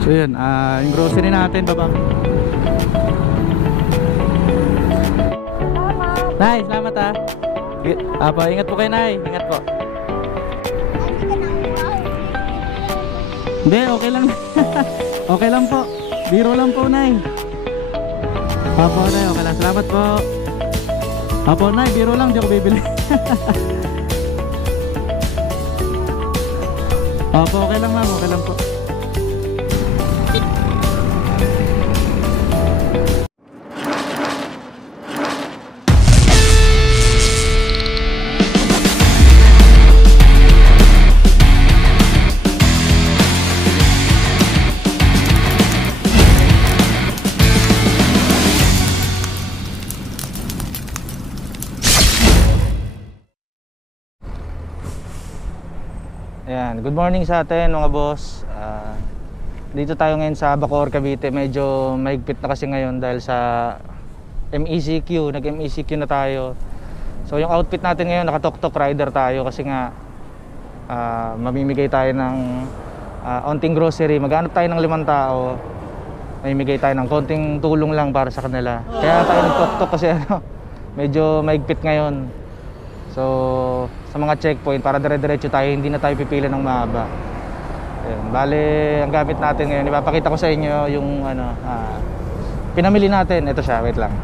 So yun, yung grocery natin baba. Nay, salamat ha. Apo, ingat po kayo Nay, ingat po. Hindi, okay lang. Okay lang po, biro lang po Nay. Apo Nay, okay lang, salamat po. Apo Nay, biro lang, di ako bibili. Apo, okay lang ma'am, okay lang po. Ayan, good morning sa atin mga boss. Dito tayo ngayon sa Bacoor, Cavite. Medyo mahigpit na kasi ngayon dahil sa MECQ. Nag-MECQ na tayo. So yung outfit natin ngayon, naka-tok-tok rider tayo kasi nga mamimigay tayo ng onting grocery. Maghanap tayo ng 5 tao. Mamimigay tayo ng konting tulong lang para sa kanila. Kaya tayo nag-tok-tok kasi medyo mahigpit ngayon. So sa mga checkpoint para dire-diretso tayo, hindi na tayo pipila ng mahaba. Ayun, bale ang gamit natin ngayon, ipapakita ko sa inyo yung pinamili natin. Ito siya, wait lang.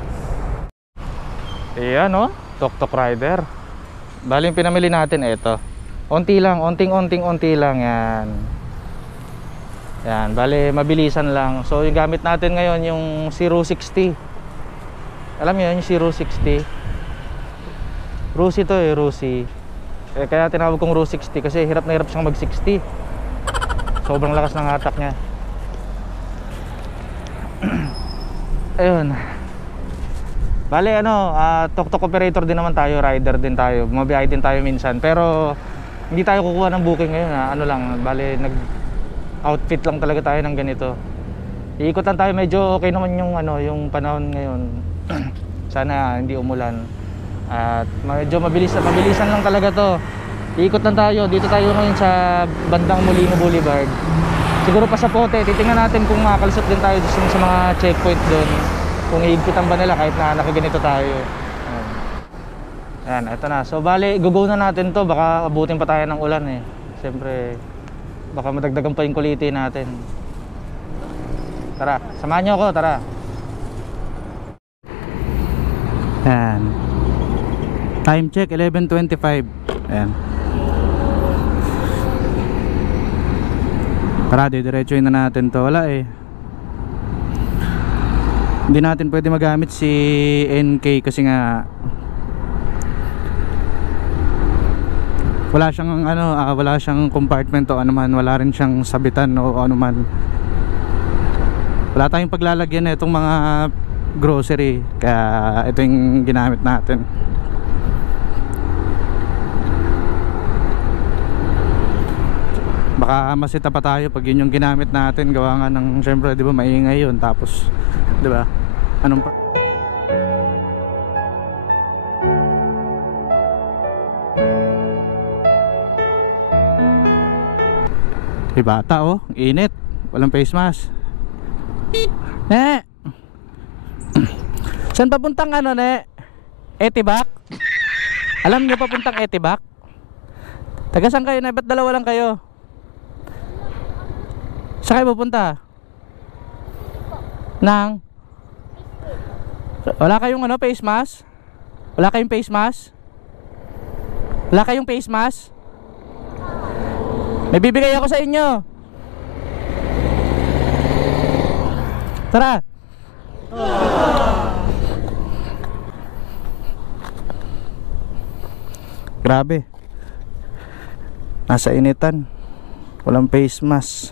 Ayan o, tok-tok rider. Bale yung pinamili natin, ito. Onti lang, onti lang yan. Yan, bale mabilisan lang. So yung gamit natin ngayon yung 060. Alam niyo yung 060. Rusi to Rusi. Kaya tinawag kong Rusi 60 kasi hirap na hirap siyang mag 60. Sobrang lakas ng hatak niya. Ayun. Bale tok-tok operator din naman tayo, rider din tayo. Bumabiyahe din tayo minsan. Pero hindi tayo kukuha ng booking ngayon bale nag-outfit lang talaga tayo ng ganito. Iikutan tayo, medyo okay naman yung yung panahon ngayon. Sana hindi umulan. At medyo mabilisan lang talaga to. Iikot lang tayo. Dito tayo ngayon sa bandang Molino Boulevard. Siguro pa sa Pote. Titingnan natin kung makakalusot din tayo sa mga checkpoint doon. Kung iigpitan ba nila kahit na nakaganito tayo. Ayan, ito na. So bale, go na natin to. Baka abutin pa tayo ng ulan eh. Siyempre, baka madagdagan pa yung kuliti natin. Tara, samahan nyo ako, tara. Ayan. Time check 11:25. Ayan. Tara, diretsuhin na natin to. Wala eh. Hindi natin pwede magamit si NK kasi nga wala siyang wala siyang compartment o anuman, wala rin siyang sabitan o anuman. Wala tayong paglalagyan na itong mga grocery, kaya ito yung ginamit natin. Baka masita pa tayo pag yun yung ginamit natin, gawa nga ng syempre di ba maingay yun, tapos di ba anong bata oh, init, walang face mask. Saan papuntang Etibak? Alam niyo papuntang Etibak? Taga saan kayo? Ba't dalawa lang kayo? Saan kayo pupunta? Wala kayong face mask? Wala kayong face mask? Wala kayong face mask? May bibigay ako sa inyo. Tara. Grabe. Nasa initan. Walang face mask.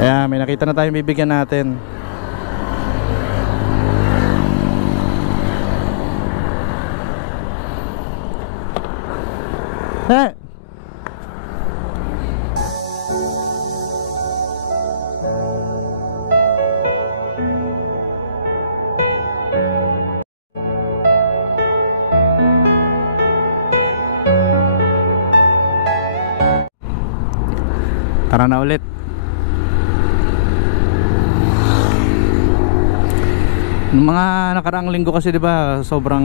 Ayan, may nakita na tayong bibigyan natin. Tara na ulit. Nung mga nakaraang linggo kasi, 'di ba, sobrang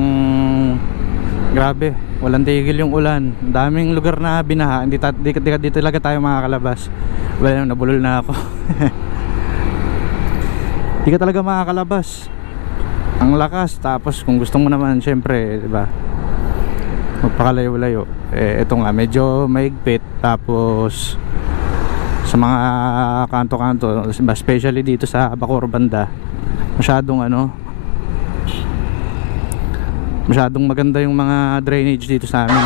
grabe, walang tigil yung ulan. Ang daming lugar na binaha. Hindi talaga tayo makakalabas. Well, nabulol na ako. Hindi ka talaga makakalabas. Ang lakas. Tapos kung gusto mo naman, syempre, 'di ba, magpakalayo-layo. Ito nga, medyo maigpit. Tapos sa mga kanto-kanto, especially dito sa Bacoor banda, masyadong maganda yung mga drainage dito sa amin.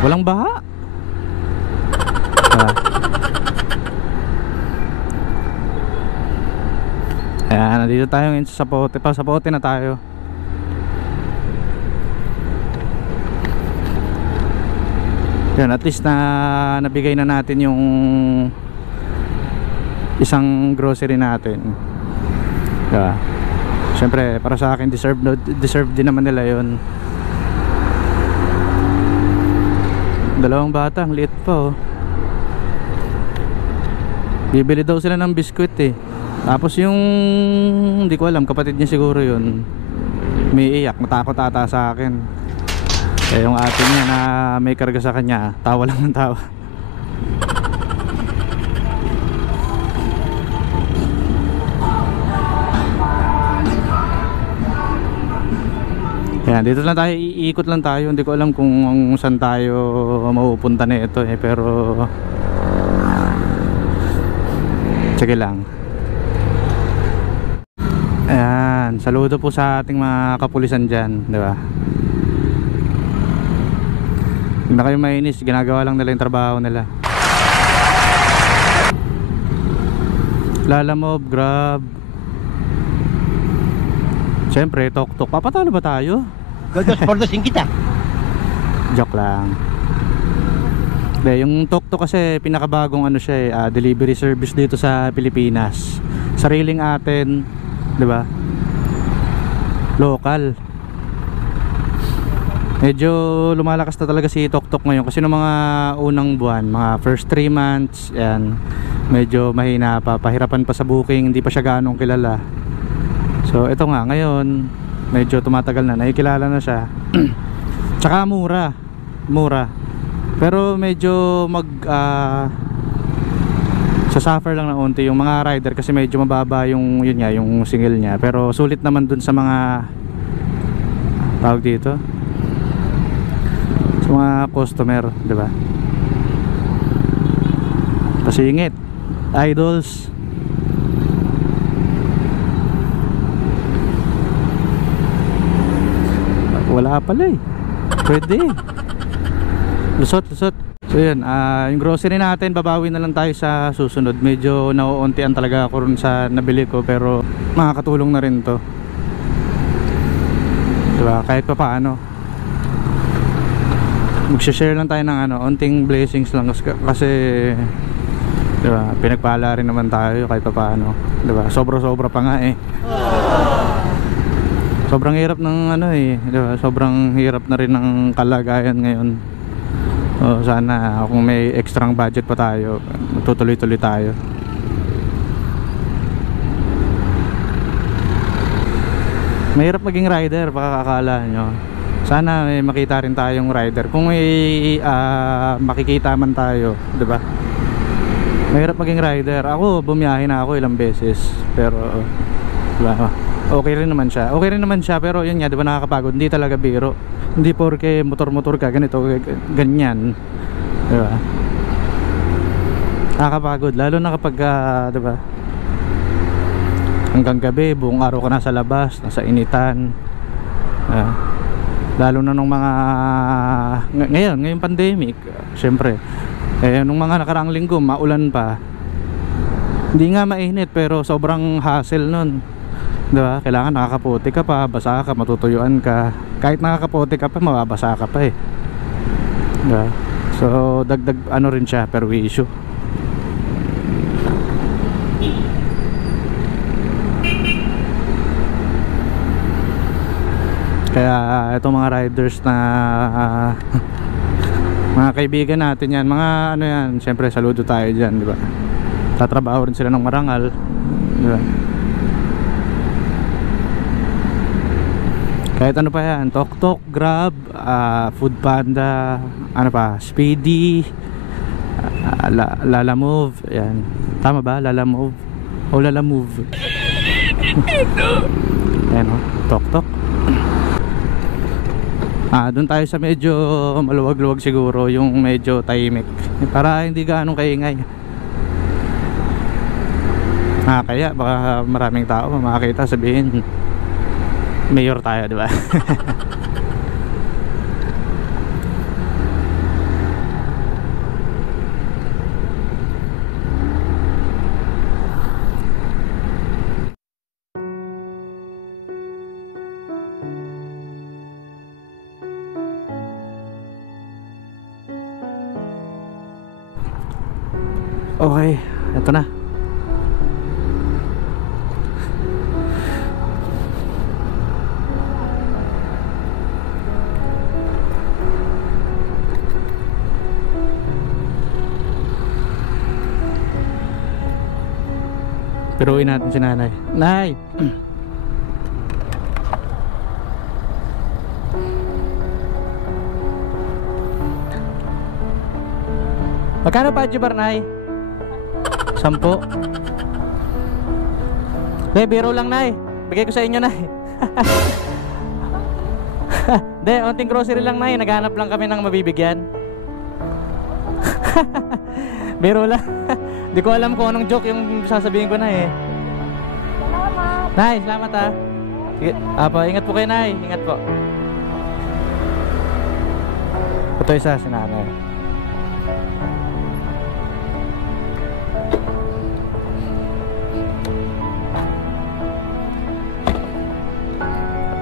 Walang baha. Ayan, nandito tayo ngayon sa Sapote. Sapote na tayo. Yan, at least na nabigay na natin yung isang grocery natin. Diba? Siyempre, para sa akin, deserve din naman nila yun. Dalawang bata, ang liit pa, oh. Bibili daw sila ng biskwit eh. Tapos yung, hindi ko alam, kapatid niya siguro yun, may iyak, natakot ata sa akin. Yung ate niya na may karga sa kanya, tawa lang ng tawa. Ayan, dito lang tayo, iikot lang tayo. Hindi ko alam kung saan tayo mapupunta na ito eh, pero sige lang. Ayan, saludo po sa ating mga kapulisan dyan, di ba? Hindi na kayo mainis, ginagawa lang nila yung trabaho nila. Lalamove, Grab. Siyempre, tok-tok. Papatalo ba tayo? Gordos-pordosin kita. Joke lang. De, yung tok-tok kasi pinakabagong ano siya eh, delivery service dito sa Pilipinas. Sariling atin, 'di ba? Local. Medyo lumalakas na talaga si tok-tok ngayon kasi noong mga unang buwan, mga first 3 months, yan, medyo mahina pa, pahirapan pa sa booking, hindi pa siya gaano kilala. So ito nga ngayon, medyo tumatagal na, nakikilala na siya. Tsaka mura. Pero medyo sasuffer lang na unti yung mga rider kasi medyo mababa yung yun nga, yung single niya. Pero sulit naman dun sa mga tawag dito, sa mga customer, 'di ba? Pasingit, idols. Wala pala eh. Pwede. Lusot. So yun, yung grocery natin, babawi na lang tayo sa susunod. Medyo nauuntian talaga ako rin sa nabili ko, pero makakatulong na rin to, diba? Kahit pa paano mag-share lang tayo ng unting blessings lang kasi diba, pinagpala rin naman tayo kahit pa paano, diba? Sobra pa nga eh. Sobrang hirap ng diba? Sobrang hirap na rin ng kalagayan ngayon. Sana kung may extrang budget pa tayo, tutuloy-tuloy tayo. Mahirap maging rider, baka akala nyo. Sana may makita rin tayong rider. Kung may makikita man tayo, diba? Mahirap maging rider. Ako, bumiyahe na ako ilang beses, pero diba? Okay rin naman siya, pero yun nga, di ba, nakakapagod. Hindi talaga biro. Hindi porke motor ka ganito, ganyan, di ba? Nakakapagod, lalo na kapag di ba, hanggang gabi, buong araw ka nasa labas, nasa initan. Lalo na nung mga ngayong pandemic, syempre. Nung mga nakaraang linggo, maulan pa. Hindi nga mainit, pero sobrang hassle nun. Diba? Kailangan nakakaputi ka pa, basa ka, matutuyuan ka. Kahit nakakaputi ka pa, mababasa ka pa eh. Diba? So dagdag rin siya, perwisyo. Kaya itong mga riders na Mga kaibigan natin yan, mga ano yan, syempre saludo tayo dyan, di ba? Tatrabaho rin sila ng marangal, di ba? Kahit ano pa yan, Tok, Grab, Food Panda, ano pa, Speedy, Lalamove, yan. Tama ba? Lalamove? O Lalamove? Ayan o, Tok. Doon tayo sa medyo maluwag-luwag siguro, yung medyo tahimik, para hindi gaanong kaingay. Kaya baka maraming tao makakita, sabihin mayor tayo, di ba? Okay, eto na. Piruin natin si nanay. Nay! Magkano pa Jubar, nay? 10. Biro lang, nay. Bigay ko sa inyo, nay. Onting grocery lang, nay. Naghanap lang kami ng mabibigyan. Biro lang. Di ko alam kung anong joke yung sasabihin ko, nay. Salamat. Nay, salamat ha. Sige, ingat po kayo, nay. Ingat po. Ito isa si nanay.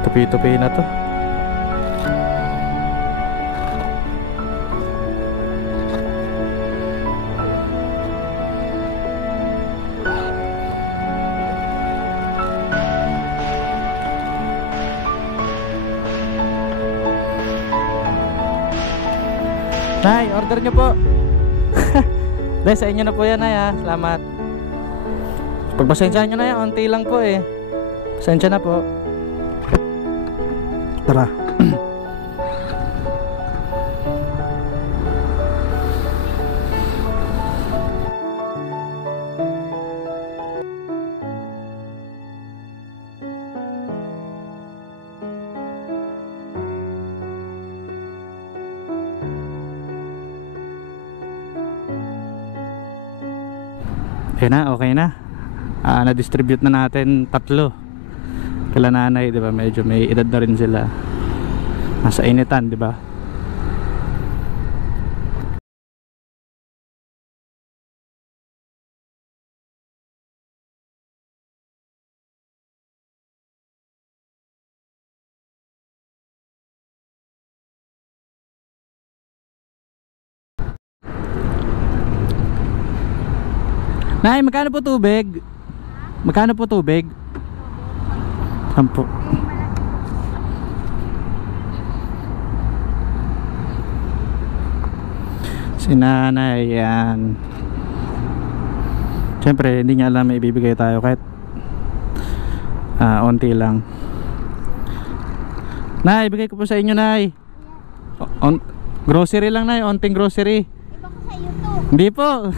Tupi-tupi na to. Nay, order nyo po. Dahil sa inyo na po yan, nay ha. Salamat. Pagpasensyahan nyo na yan, onti lang po eh. Pasensya na po. Tara. Okay na, okay na. Na-distribute na natin 3 kila nanay, di ba? Medyo may edad na rin sila. Nasa initan, di ba? Nay, magkano po tubig? Magkano po tubig? 10. Si nanay yan. Siyempre hindi niya alam may ibibigay tayo kahit onti lang. Nay, ibigay ko po sa inyo, nay. Grocery lang, nay. Onting grocery. Iba ko sa iyo to. Hindi po.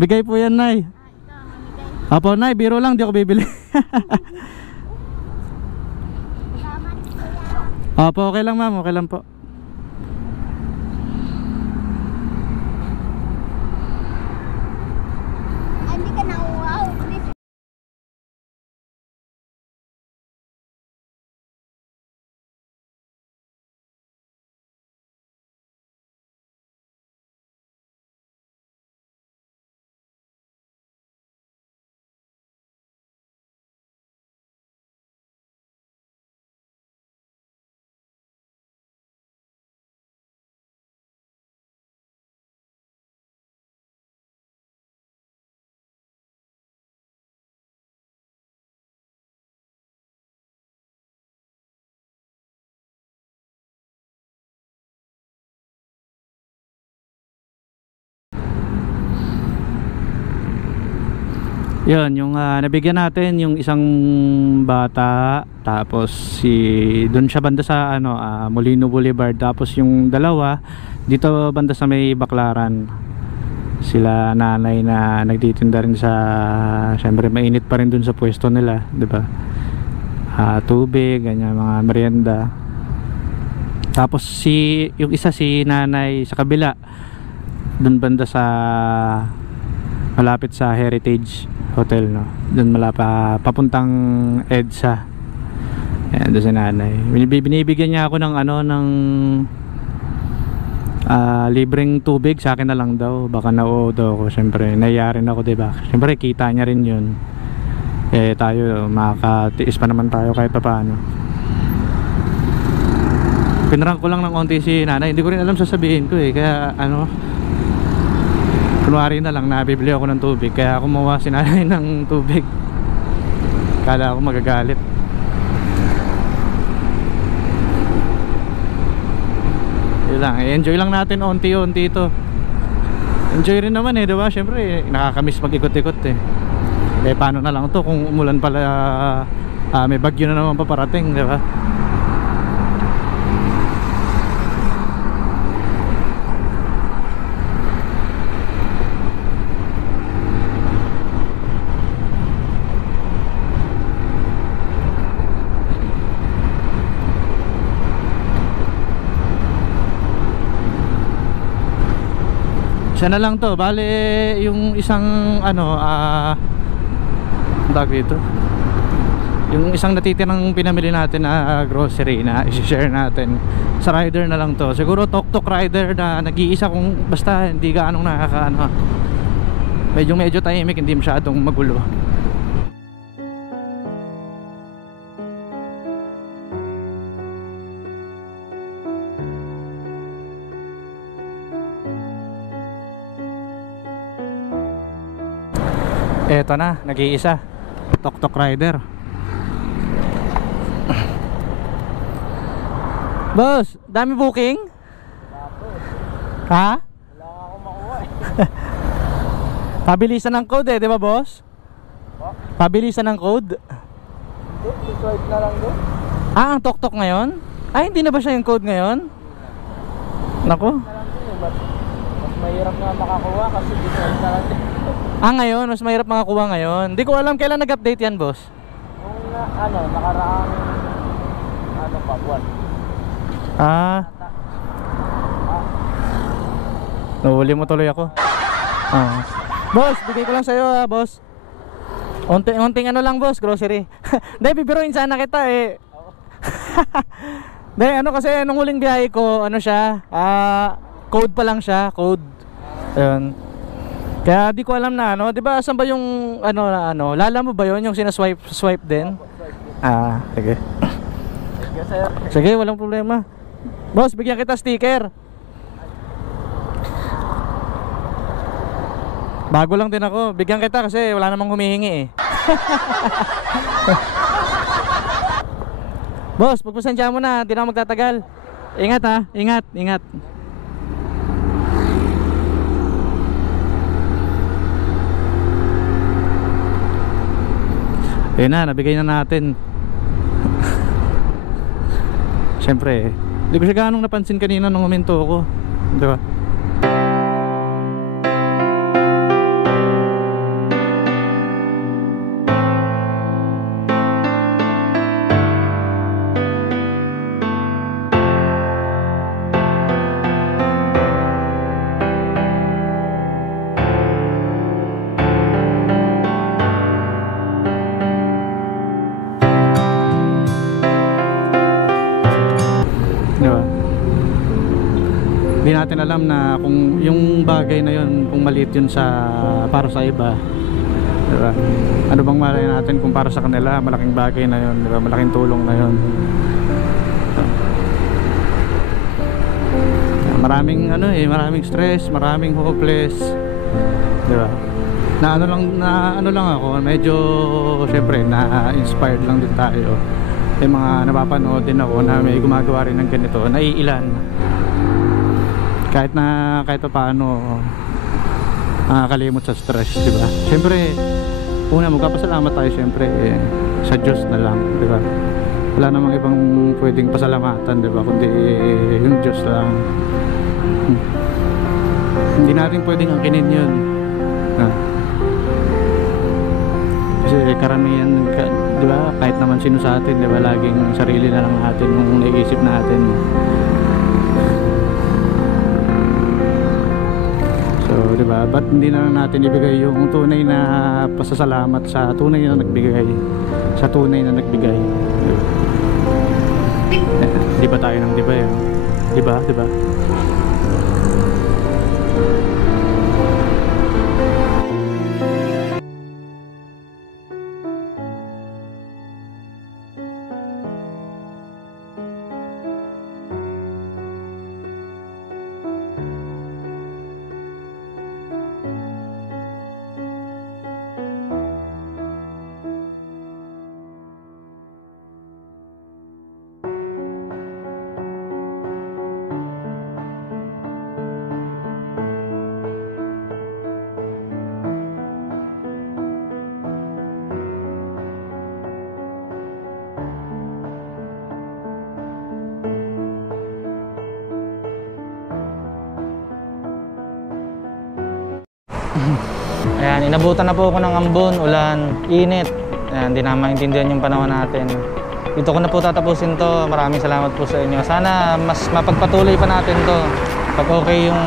Bigay po yan, nay. Ikaw, mamigay. Apo, nay, biro lang, di ako bibili. Salamat, kuya. Opo, okay lang, ma'am. Okay lang po. Yun, yung nabigyan natin yung isang bata, tapos doon siya banda sa Molino Boulevard, tapos yung dalawa dito banda sa may Baclaran. Sila nanay na nagtitinda rin sa, syempre mainit pa rin doon sa pwesto nila, 'di ba? Tubig, ganyan, mga merienda. Tapos yung isa si nanay sa kabila, doon banda sa malapit sa Heritage Hotel, no? Doon papuntang EDSA. Ayan, doon si nanay. Binibigyan niya ako ng libreng tubig sa akin na lang daw. Baka nauudo ako. Siyempre, nahiya rin ako, diba? Siyempre, kita niya rin yun. Tayo, makakatiis pa naman tayo kahit pa paano. Pinarang ko lang ng konti si nanay. Hindi ko rin alam sasabihin ko kaya kunwari na lang nabibili ako ng tubig, kaya kumuha si nanay ng tubig. Kala ko magagalit. Yun lang, enjoy lang natin onti-onti ito. Enjoy rin naman diba? Siyempre nakakamiss mag-ikot-ikot paano na lang to kung umulan pala, may bagyo na naman paparating, diba? Siya na lang to, bale yung isang tawag dito, yung isang natitirang pinamili natin na grocery na i-share natin sa rider na lang to. Siguro tok-tok rider na nag-iisa, kung basta hindi gaanong medyo tahimik, hindi masyadong magulo. Eto na, nag-iisa. Tok-tok rider. Boss, dami booking? Ha? Wala akong makuha Pabilisan ng code di ba boss? Pabilisan ng code? Hindi, swipe na lang doon. Ang tok-tok ngayon? Ay, hindi na ba siya yung code ngayon? Nako. Mas mahirap nga makakuha kasi swipe na lang din. Ngayon, mas mahirap makakuha ngayon. Hindi ko alam kailan nag-update yan, boss. Nung nakaraang buwan. Nahuli mo tuloy ako. Boss, bigay ko lang sa'yo, boss. Unting lang, boss, grocery. Hindi, bibiruin sana kita Hindi, kasi nung huling biyahe ko, siya, code pa lang siya, code. Ayun. Kaya di ko alam na di ba saan ba yung lala mo ba yon yung swipe din? Sige. Sige, walang problema. Boss, bigyan kita sticker. Bago lang din ako, bigyan kita kasi wala namang humihingi Boss, pagpasensya mo na, hindi na ako magtatagal. Ingat ingat. Ayun na, nabigay na natin. Siyempre, hindi ko siya ganong napansin kanina nung huminto ako, diba? Hindi natin alam na kung yung bagay na yun, kung maliit yun para sa iba, diba? Ano bang malay natin kung para sa kanila malaking bagay na yun, diba? Malaking tulong na yun. Maraming maraming stress, maraming hopeless, diba? Na ano lang ako, medyo syempre na-inspired lang din tayo. Yung mga napapanood din ako na may gumagawa rin ng ganito, naiilan. Kahit pa paano nakakalimot sa stress, diba? Siyempre una magpapasalamat tayo syempre sa Diyos na lang, di ba? Wala namang ibang pwedeng pasalamatan, di ba, kundi yung Diyos lang. Hindi natin pwedeng angkinin yun. Kasi karamihan, di ba, kahit naman sino sa atin, di ba, laging sarili na lang natin yung naiisip natin. So, di ba, ba't hindi na lang natin ibigay yung tunay na pasasalamat sa tunay na nagbigay, sa tunay na nagbigay. Di ba tayo ng di ba yun? Di ba? Di ba? Ayan, inabutan na po ako ng ambon, ulan, init. Ayan, hindi na maintindihan yung panahon natin. Dito ko na po tatapusin to. Maraming salamat po sa inyo. Sana mas mapagpatuloy pa natin to. Pag okay yung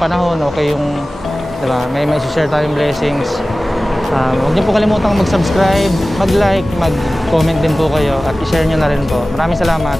panahon, okay yung, diba, may share tayong blessings. Huwag niyo po kalimutang mag-subscribe, mag-like, mag-comment din po kayo at i-share nyo na rin po. Maraming salamat.